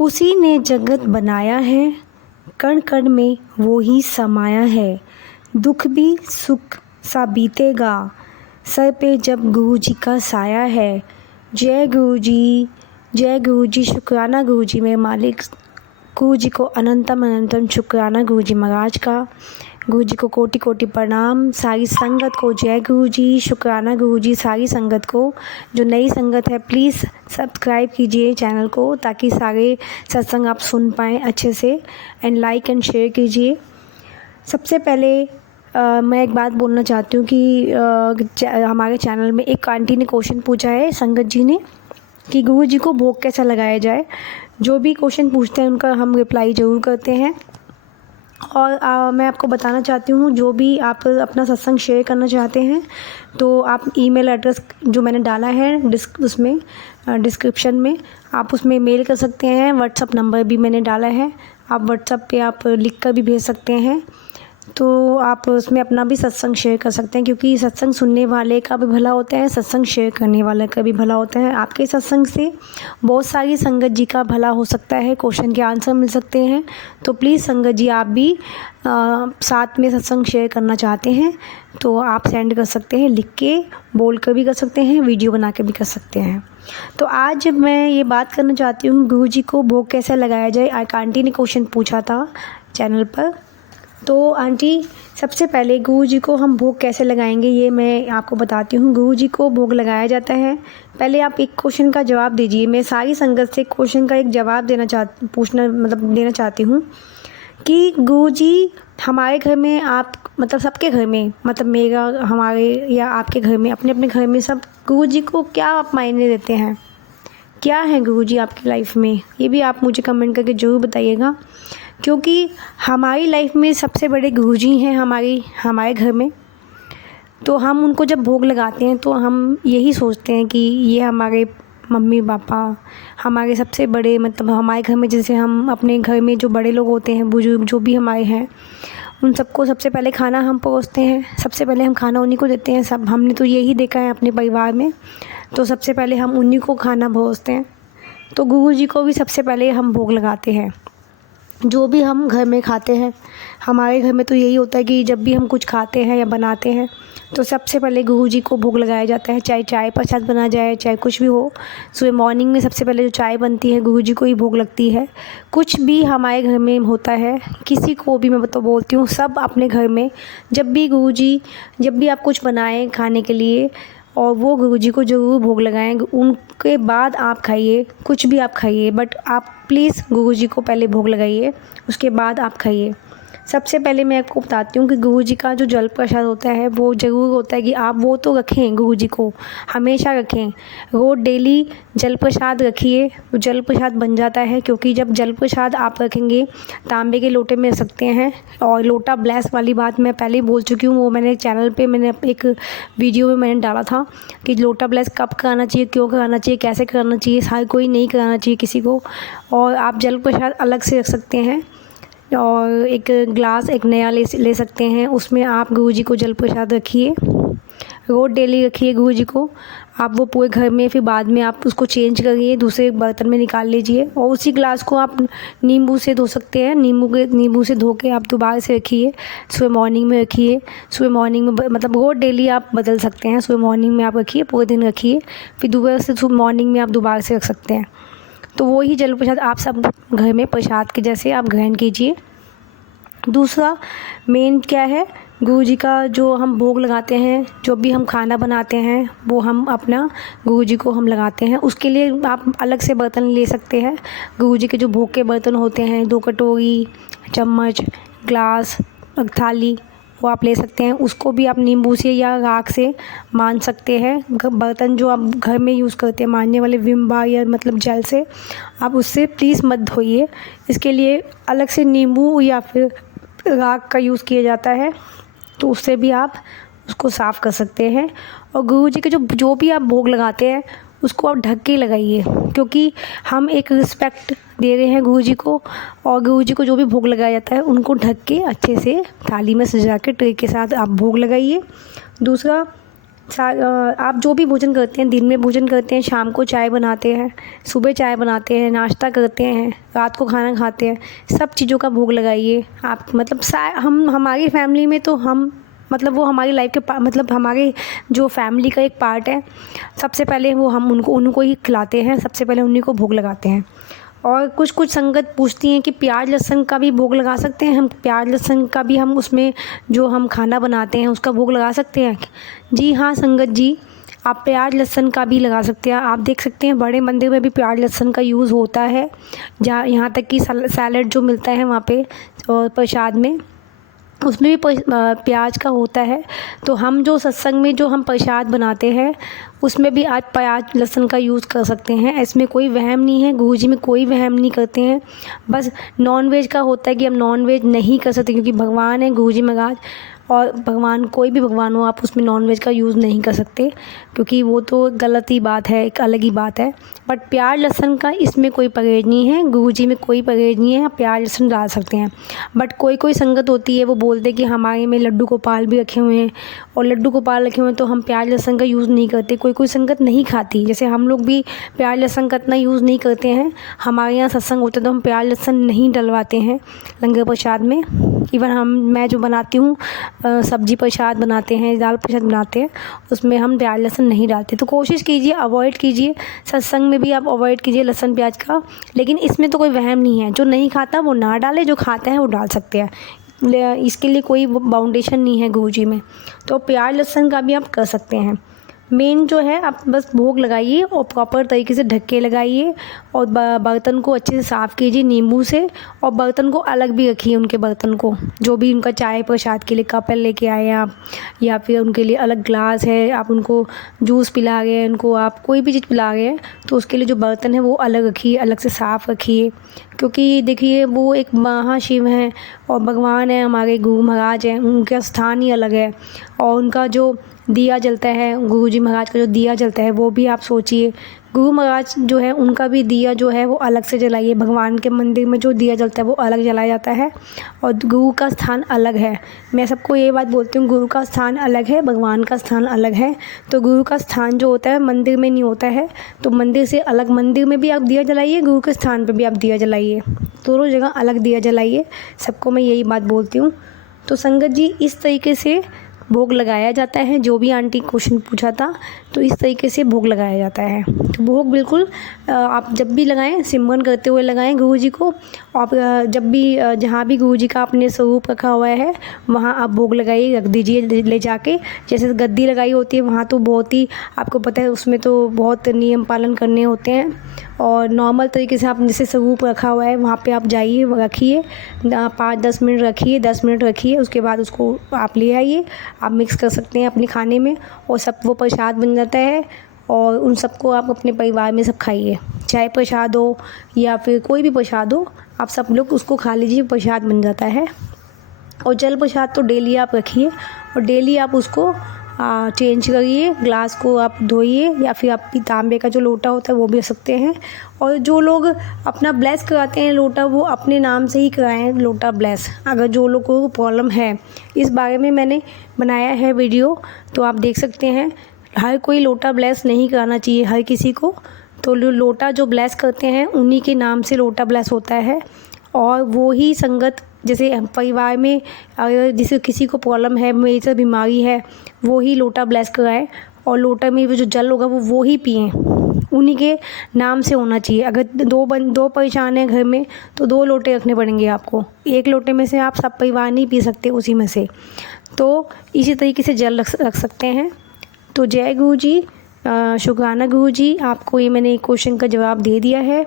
उसी ने जगत बनाया है, कण कण में वो ही समाया है। दुख भी सुख सा बीतेगा, सर पे जब गुरु जी का साया है। जय गुरु जी, जय गुरु जी, शुक्राना गुरु जी मेरे मालिक। गुरु जी को अनंतम अनंतम शुक्राना गुरु जी महाराज का। गुरु जी को कोटि कोटि प्रणाम। सारी संगत को जय गुरु जी, शुक्राना गुरु जी सारी संगत को। जो नई संगत है प्लीज़ सब्सक्राइब कीजिए चैनल को, ताकि सारे सत्संग आप सुन पाएँ अच्छे से। एंड लाइक एंड शेयर कीजिए। सबसे पहले मैं एक बात बोलना चाहती हूँ कि हमारे चैनल में एक आंटी ने क्वेश्चन पूछा है, संगत जी ने, कि गुरु जी को भोग कैसा लगाया जाए। जो भी क्वेश्चन पूछते हैं उनका हम रिप्लाई ज़रूर करते हैं। और मैं आपको बताना चाहती हूँ, जो भी आप अपना सत्संग शेयर करना चाहते हैं तो आप ईमेल एड्रेस जो मैंने डाला है उसमें डिस्क्रिप्शन में, आप उसमें मेल कर सकते हैं। व्हाट्सअप नंबर भी मैंने डाला है, आप व्हाट्सअप पे आप लिख कर भी भेज सकते हैं। तो आप उसमें अपना भी सत्संग शेयर कर सकते हैं, क्योंकि सत्संग सुनने वाले का भी भला होता है, सत्संग शेयर करने वाले का भी भला होता है। आपके सत्संग से बहुत सारी संगत जी का भला हो सकता है, क्वेश्चन के आंसर मिल सकते हैं। तो प्लीज़ संगत जी, आप भी साथ में सत्संग शेयर करना चाहते हैं तो आप सेंड कर सकते हैं, लिख के बोल कर भी कर सकते हैं, वीडियो बना के भी कर सकते हैं। तो आज मैं ये बात करना चाहती हूँ, गुरु जी को भोग कैसे लगाया जाए। एक आंटी ने क्वेश्चन पूछा था चैनल पर। तो आंटी, सबसे पहले गुरु जी को हम भोग कैसे लगाएंगे ये मैं आपको बताती हूँ। गुरु जी को भोग लगाया जाता है, पहले आप एक क्वेश्चन का जवाब दीजिए। मैं सारी संगत से क्वेश्चन का एक जवाब देना चाहती हूँ कि गुरु जी हमारे घर में, आप मतलब सबके घर में, मतलब मेरा, हमारे या आपके घर में, अपने अपने घर में सब गुरु जी को क्या आप मायने देते हैं, क्या है गुरु जी आपकी लाइफ में, ये भी आप मुझे कमेंट करके ज़रूर बताइएगा। क्योंकि हमारी लाइफ में सबसे बड़े गुरुजी हैं हमारे घर में। तो हम उनको जब भोग लगाते हैं तो हम यही सोचते हैं कि ये हमारे मम्मी पापा, हमारे सबसे बड़े, मतलब हमारे घर में जैसे हम अपने घर में जो बड़े लोग होते हैं, बुजुर्ग जो भी हमारे हैं, उन सबको सबसे पहले खाना हम परोसते हैं, सबसे पहले हम खाना उन्हीं को देते हैं। सब हमने तो यही देखा है अपने परिवार में, तो सबसे पहले हम उन्हीं को खाना परोसते हैं। तो गुरु जी को भी सबसे पहले हम भोग लगाते हैं। जो भी हम घर में खाते हैं, हमारे घर में तो यही होता है कि जब भी हम कुछ खाते हैं या बनाते हैं तो सबसे पहले गुरु जी को भोग लगाया जाता है। चाहे चाय प्रसाद बना जाए, चाहे कुछ भी हो, सुबह मॉर्निंग में सबसे पहले जो चाय बनती है गुरु जी को ही भोग लगती है। कुछ भी हमारे घर में होता है, किसी को भी मैं तो बोलती हूँ, सब अपने घर में जब भी आप कुछ बनाएं खाने के लिए, और वो गुरु जी को ज़रूर भोग लगाएं। उनके बाद आप खाइए, कुछ भी आप खाइए, बट आप प्लीज़ गुरु जी को पहले भोग लगाइए, उसके बाद आप खाइए। सबसे पहले मैं आपको बताती हूँ कि गुरु जी का जो जल प्रसाद होता है वो ज़रूर होता है कि आप वो तो रखें, गुरु जी को हमेशा रखें। रोज़ डेली जल प्रसाद रखिए, तो जल प्रसाद बन जाता है। क्योंकि जब जल प्रसाद आप रखेंगे, तांबे के लोटे में रख सकते हैं। और लोटा ब्लेस वाली बात मैं पहले ही बोल चुकी हूँ, वो मैंने चैनल पे मैंने एक वीडियो में मैंने डाला था कि लोटा ब्लेस कब कराना चाहिए, क्यों कराना चाहिए, कैसे कराना चाहिए। हर कोई नहीं कराना चाहिए किसी को। और आप जल प्रसाद अलग से रख सकते हैं, और एक ग्लास एक नया ले सकते हैं, उसमें आप गुरु जी को जल प्रसाद रखिए। रोज़ डेली रखिए गुरु जी को। आप वो पूरे घर में, फिर बाद में आप उसको चेंज करिए, दूसरे बर्तन में निकाल लीजिए, और उसी ग्लास को आप नींबू से धो सकते हैं। नींबू से धो के आप दोबारा से रखिए, सुबह मॉर्निंग में रखिए। सुबह मॉर्निंग में मतलब रोज़ डेली आप बदल सकते हैं। सुबह मॉर्निंग में आप रखिए, पूरे दिन रखिए, फिर दोबारा से सुबह मॉर्निंग में आप दोबारा से रख सकते हैं। तो वो ही जल प्रसाद आप सब घर में प्रसाद के जैसे आप ग्रहण कीजिए। दूसरा मेन क्या है, गुरु जी का जो हम भोग लगाते हैं, जो भी हम खाना बनाते हैं वो हम अपना गुरु जी को हम लगाते हैं। उसके लिए आप अलग से बर्तन ले सकते हैं। गुरु जी के जो भोग के बर्तन होते हैं, 2 कटोरी, चम्मच, ग्लास, थाली, वो आप ले सकते हैं। उसको भी आप नींबू से या राख से मान सकते हैं। बर्तन जो आप घर में यूज़ करते हैं मांजने वाले, विम बार या मतलब जल से, आप उससे प्लीज़ मत धोइए। इसके लिए अलग से नींबू या फिर राख का यूज़ किया जाता है, तो उससे भी आप उसको साफ़ कर सकते हैं। और गुरु जी के जो भी आप भोग लगाते हैं उसको आप ढक के लगाइए, क्योंकि हम एक रिस्पेक्ट दे रहे हैं गुरु जी को। और गुरु जी को जो भी भोग लगाया जाता है उनको ढक के अच्छे से थाली में सजा के ट्रे के साथ आप भोग लगाइए। दूसरा, आप जो भी भोजन करते हैं, दिन में भोजन करते हैं, शाम को चाय बनाते हैं, सुबह चाय बनाते हैं, नाश्ता करते हैं, रात को खाना खाते हैं, सब चीज़ों का भोग लगाइए आप। मतलब हम हमारी फैमिली में तो हम मतलब वो हमारी लाइफ के मतलब हमारे जो फैमिली का एक पार्ट है। सबसे पहले वो हम उनको ही खिलाते हैं, सबसे पहले उन्हीं को भोग लगाते हैं। और कुछ संगत पूछती हैं कि प्याज लहसुन का भी भोग लगा सकते हैं हम, प्याज लहसुन का भी हम उसमें जो हम खाना बनाते हैं उसका भोग लगा सकते हैं। जी हाँ संगत जी, आप प्याज लहसुन का भी लगा सकते हैं। आप देख सकते हैं बड़े मंदिर में भी प्याज लहसुन का यूज़ होता है, जहाँ यहाँ तक कि सैलेड जो मिलता है वहाँ पे और प्रसाद में उसमें भी प्याज का होता है। तो हम जो सत्संग में जो हम प्रसाद बनाते हैं उसमें भी आज प्याज लहसुन का यूज़ कर सकते हैं। इसमें कोई वहम नहीं है, गुरु जी में कोई वहम नहीं करते हैं। बस नॉन वेज का होता है कि हम नॉन वेज नहीं कर सकते, क्योंकि भगवान है गुरु जी महाराज, और भगवान कोई भी भगवान हो, आप उसमें नॉन वेज का यूज़ नहीं कर सकते, क्योंकि वो तो गलत ही बात है, एक अलग ही बात है। बट प्याज लहसुन का इसमें कोई परहेज नहीं है, गुरु जी में कोई परहेज नहीं है, आप प्याज लहसुन डाल सकते हैं। बट कोई संगत होती है वो बोलते कि हमारे में लड्डू गोपाल भी रखे हुए हैं, और लड्डू गोपाल रखे हुए हैं तो हम प्याज लहसुन का यूज़ नहीं करते। कोई संगत नहीं खाती, जैसे हम लोग भी प्याज लहसुन का इतना यूज़ नहीं करते हैं। हमारे यहाँ सत्संग होता है तो हम प्याज लहसुन नहीं डलवाते हैं लंगर प्रसाद में। इवन मैं जो बनाती हूँ सब्जी प्रसाद बनाते हैं, दाल प्रसाद बनाते हैं, उसमें हम प्याज लहसुन नहीं डालते। तो कोशिश कीजिए, अवॉइड कीजिए, सत्संग में भी आप अवॉइड कीजिए लहसुन प्याज का। लेकिन इसमें तो कोई वहम नहीं है, जो नहीं खाता वो ना डाले, जो खाता है वो डाल सकते हैं। इसके लिए कोई बाउंडेशन नहीं है गुरु जी में। तो प्याज लहसुन का भी आप कर सकते हैं। मेन जो है आप बस भोग लगाइए और प्रॉपर तरीके से ढक के लगाइए, और बर्तन को अच्छे से साफ़ कीजिए नींबू से, और बर्तन को अलग भी रखिए, उनके बर्तन को जो भी उनका चाय प्रसाद के लिए कप लेके आए हैं आप, या फिर उनके लिए अलग ग्लास है, आप उनको जूस पिला रहे हैं, उनको आप कोई भी चीज़ पिला रहे हैं तो उसके लिए जो बर्तन है वो अलग रखिए, अलग से साफ़ रखिए। क्योंकि देखिए वो एक महाशिव हैं और भगवान है, हमारे गुरु महाराज हैं, उनका स्थान ही अलग है। और उनका जो दिया जलता है, गुरु जी महाराज का जो दिया जलता है वो भी आप सोचिए, गुरु महाराज जो है उनका भी दिया जो है वो अलग से जलाइए। भगवान के मंदिर में जो दिया जलता है वो अलग जलाया जाता है, और गुरु का स्थान अलग है। मैं सबको ये बात बोलती हूँ, गुरु का स्थान अलग है, भगवान का स्थान अलग है। तो गुरु का स्थान जो होता है मंदिर में नहीं होता है, तो मंदिर से अलग, मंदिर में भी आप दिया जलाइए, गुरु के स्थान पर भी आप दिया जलाइए, दोनों जगह अलग दिया जलाइए। सबको मैं यही बात बोलती हूँ। तो संगत जी, इस तरीके से भोग लगाया जाता है। जो भी आंटी क्वेश्चन पूछा था, तो इस तरीके से भोग लगाया जाता है। तो भोग बिल्कुल आप जब भी लगाएं सिमरन करते हुए लगाएं गुरु जी को। आप जब भी जहाँ भी गुरु जी का आपने स्वरूप रखा हुआ है वहाँ आप भोग लगाइए, रख दीजिए ले जाके। जैसे गद्दी लगाई होती है वहाँ तो बहुत ही आपको पता है, उसमें तो बहुत नियम पालन करने होते हैं। और नॉर्मल तरीके से आप जैसे स्वरूप रखा हुआ है वहाँ पे आप जाइए, रखिए 5-10 मिनट रखिए, 10 मिनट रखिए, उसके बाद उसको आप ले आइए, आप मिक्स कर सकते हैं अपने खाने में, और सब वो प्रसाद बन जाता है। और उन सबको आप अपने परिवार में सब खाइए, चाहे प्रसाद हो या फिर कोई भी प्रसाद हो, आप सब लोग उसको खा लीजिए, प्रसाद बन जाता है। और जल प्रसाद तो डेली आप रखिए, और डेली आप उसको चेंज करिए, ग्लास को आप धोइए, या फिर आप तांबे का जो लोटा होता है वो भी रख सकते हैं। और जो लोग अपना ब्लेस कराते हैं लोटा, वो अपने नाम से ही कराएं लोटा ब्लेस। अगर जो लोगों को प्रॉब्लम है, इस बारे में मैंने बनाया है वीडियो, तो आप देख सकते हैं। हर कोई लोटा ब्लेस नहीं कराना चाहिए हर किसी को, तो लोटा जो ब्लेस करते हैं उन्हीं के नाम से लोटा ब्लेस होता है। और वो ही संगत, जैसे परिवार में अगर जिसे किसी को प्रॉब्लम है, मेरी से बीमारी है, वो ही लोटा ब्लेस कराए, और लोटा में वो जो जल होगा वो ही पिएं, उन्हीं के नाम से होना चाहिए। अगर दो परेशान हैं घर में तो 2 लोटे रखने पड़ेंगे आपको, एक लोटे में से आप सब परिवार नहीं पी सकते उसी में से। तो इसी तरीके से जल रख सकते हैं। तो जय गुरु जी, शुक्राना गुरु जी, आपको ये मैंने क्वेश्चन का जवाब दे दिया है।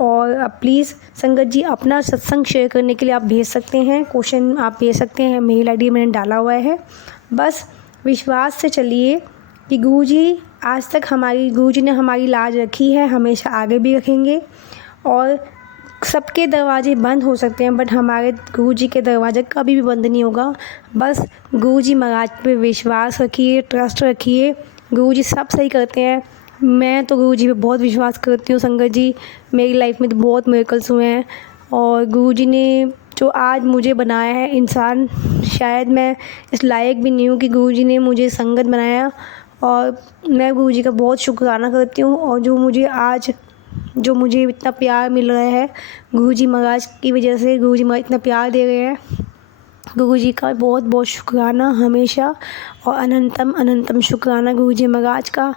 और प्लीज़ संगत जी अपना सत्संग शेयर करने के लिए आप भेज सकते हैं, क्वेश्चन आप भेज सकते हैं, मेल आईडी मैंने डाला हुआ है। बस विश्वास से चलिए कि गुरु जी आज तक गुरु जी ने हमारी लाज रखी है, हमेशा आगे भी रखेंगे। और सबके दरवाजे बंद हो सकते हैं, बट हमारे गुरु जी के दरवाज़ा कभी भी बंद नहीं होगा। बस गुरु जी महाराज पे विश्वास रखिए, ट्रस्ट रखिए, गुरु जी सब सही करते हैं। मैं तो गुरु जी पे बहुत विश्वास करती हूँ संगत जी, मेरी लाइफ में तो बहुत मिरेकल्स हुए हैं। और गुरु जी ने जो आज मुझे बनाया है इंसान, शायद मैं इस लायक भी नहीं हूँ कि गुरु जी ने मुझे संगत बनाया, और मैं गुरु जी का बहुत शुक्राना करती हूँ। और जो मुझे इतना प्यार मिल रहा है गुरु जी महाराज की वजह से, गुरु जी महाराज इतना प्यार दे रहे हैं, गुरु जी का बहुत बहुत शुक्राना हमेशा। और अनंतम अनंतम शुक्राना गुरु जी महाराज का,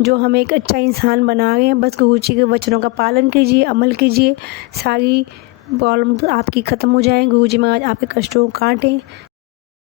जो हमें एक अच्छा इंसान बना रहे हैं। बस गुरु जी के वचनों का पालन कीजिए, अमल कीजिए, सारी प्रॉब्लम आपकी ख़त्म हो जाए। गुरु जी महाराज आपके कष्टों को काटें।